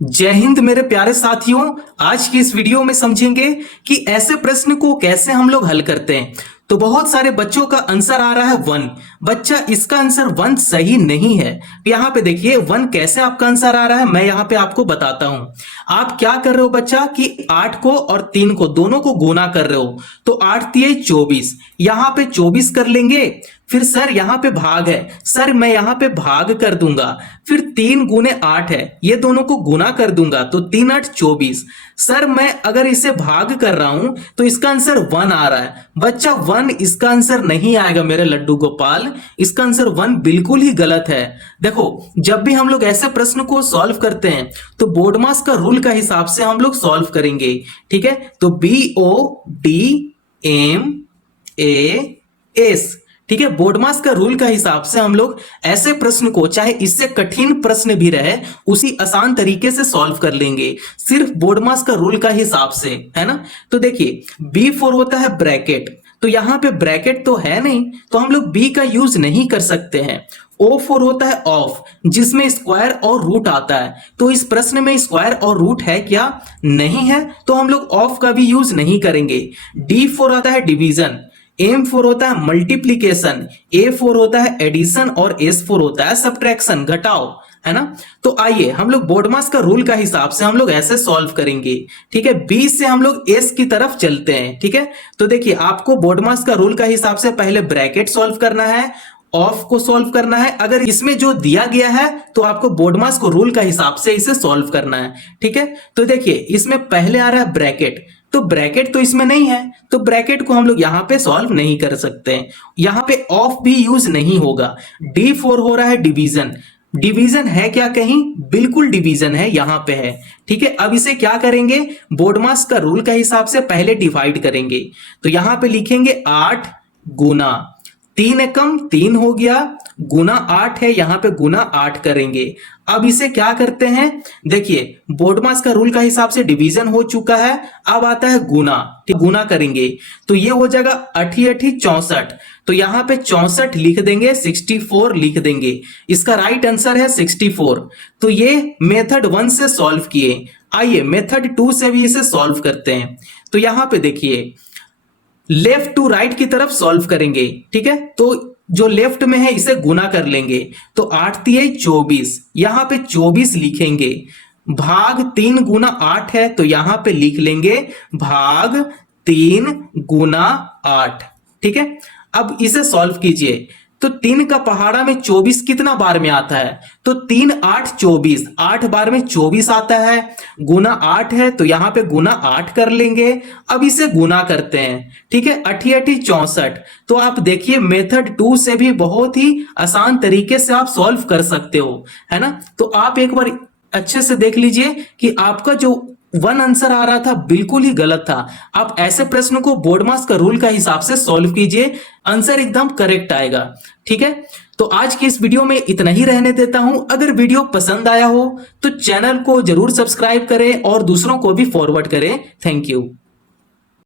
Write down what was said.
जय हिंद मेरे प्यारे साथियों। आज की इस वीडियो में समझेंगे कि ऐसे प्रश्न को कैसे हम लोग हल करते हैं। तो बहुत सारे बच्चों का आंसर आ रहा है 1। बच्चा इसका आंसर 1 सही नहीं है। यहाँ पे देखिए 1 कैसे आपका आंसर आ रहा है, मैं यहाँ पे आपको बताता हूं। आप क्या कर रहे हो बच्चा कि 8 को और 3 को दोनों को गुना कर रहे हो। तो 8 तिये 24, यहाँ पे 24 कर लेंगे। फिर सर यहाँ पे भाग है, सर मैं यहाँ पे भाग कर दूंगा। फिर 3 गुने 8 है, ये दोनों को गुना कर दूंगा तो 3 8 24। सर मैं अगर इसे भाग कर रहा हूं तो इसका आंसर 1 आ रहा है। बच्चा 1 इसका आंसर नहीं आएगा मेरे लड्डू गोपाल, इसका आंसर 1 बिल्कुल ही गलत है। देखो जब भी हम लोग ऐसे प्रश्न को सॉल्व करते हैं तो बोर्डमास का रूल का हिसाब से हम लोग सॉल्व करेंगे। ठीक है, तो BODMAS, ठीक है, बोर्डमास का रूल का हिसाब से हम लोग ऐसे प्रश्न को, चाहे इससे कठिन प्रश्न भी रहे, उसी आसान तरीके से सॉल्व कर लेंगे, सिर्फ बोर्डमास का रूल का हिसाब से, है ना। तो देखिए B4 होता है ब्रैकेट, तो यहां पे ब्रैकेट तो है नहीं तो हम लोग B का यूज नहीं कर सकते हैं। O4 होता है ऑफ, जिसमें स्क्वायर और रूट आता है, तो इस प्रश्न में स्क्वायर और रूट है क्या? नहीं है, तो हम लोग ऑफ का भी यूज नहीं करेंगे। D4 आता है डिवीजन, M4 होता है मल्टीप्लीकेशन, A4 होता है एडिशन और S4 होता है सब्ट्रैक्शन, घटाओ, है ना। तो आइए हम लोग बोर्डमास का रूल का हिसाब से हम लोग ऐसे सॉल्व करेंगे। ठीक है, B से हम लोग S की तरफ चलते हैं। ठीक है, तो देखिए आपको बोर्डमास का रूल का हिसाब से पहले ब्रैकेट सॉल्व करना है, ऑफ को सॉल्व करना है। अगर इसमें जो दिया गया है तो आपको बोर्डमास को रूल का हिसाब से इसे सॉल्व करना है। ठीक है, तो देखिए इसमें पहले आ रहा है ब्रैकेट, तो ब्रैकेट तो इसमें नहीं है, तो ब्रैकेट को हम लोग यहां पे सॉल्व नहीं कर सकते हैं। यहां पे ऑफ भी यूज नहीं होगा। D4 हो रहा है डिवीजन, डिवीजन है क्या कहीं? बिल्कुल डिवीजन है, यहां पे है। ठीक है, अब इसे क्या करेंगे? बोर्डमास का रूल का हिसाब से पहले डिवाइड करेंगे, तो यहां पे लिखेंगे 8 गुना 3 एकम 3 हो गया, गुना 8 है, यहां पे गुना 8 करेंगे। अब इसे क्या करते हैं? देखिए बोर्डमास का रूल का हिसाब से डिवीजन हो चुका है, अब आता है गुना। गुना करेंगे तो ये हो जाएगा 8 8 64, तो यहां पे 64 लिख देंगे, 64 लिख देंगे, इसका राइट आंसर है 64। तो ये मेथड 1 से सॉल्व किए। आइए मेथड 2 से भी इसे सॉल्व करते हैं। तो यहां पे देखिए लेफ्ट टू राइट की तरफ सॉल्व करेंगे। ठीक है, तो जो लेफ्ट में है इसे गुना कर लेंगे, तो 8 तिये 24, यहां पे 24 लिखेंगे, भाग 3 गुना 8 है, तो यहां पे लिख लेंगे भाग 3 गुना 8। ठीक है, अब इसे सॉल्व कीजिए, तो 3 का पहाड़ा में 24 कितना बार में आता है? तो 3 8 24, 8 बार में 24 आता है, गुना 8 है, तो यहां पे गुना 8 कर लेंगे। अब इसे गुना करते हैं। ठीक है, 8 8 64, तो आप देखिए मेथड 2 से भी बहुत ही आसान तरीके से आप सॉल्व कर सकते हो, है ना। तो आप एक बार अच्छे से देख लीजिए कि आपका जो 1 आंसर आ रहा था बिल्कुल ही गलत था। आप ऐसे प्रश्न को बोर्डमास का रूल का हिसाब से सॉल्व कीजिए, आंसर एकदम करेक्ट आएगा। ठीक है, तो आज की इस वीडियो में इतना ही रहने देता हूं। अगर वीडियो पसंद आया हो तो चैनल को जरूर सब्सक्राइब करें और दूसरों को भी फॉरवर्ड करें। Thank you.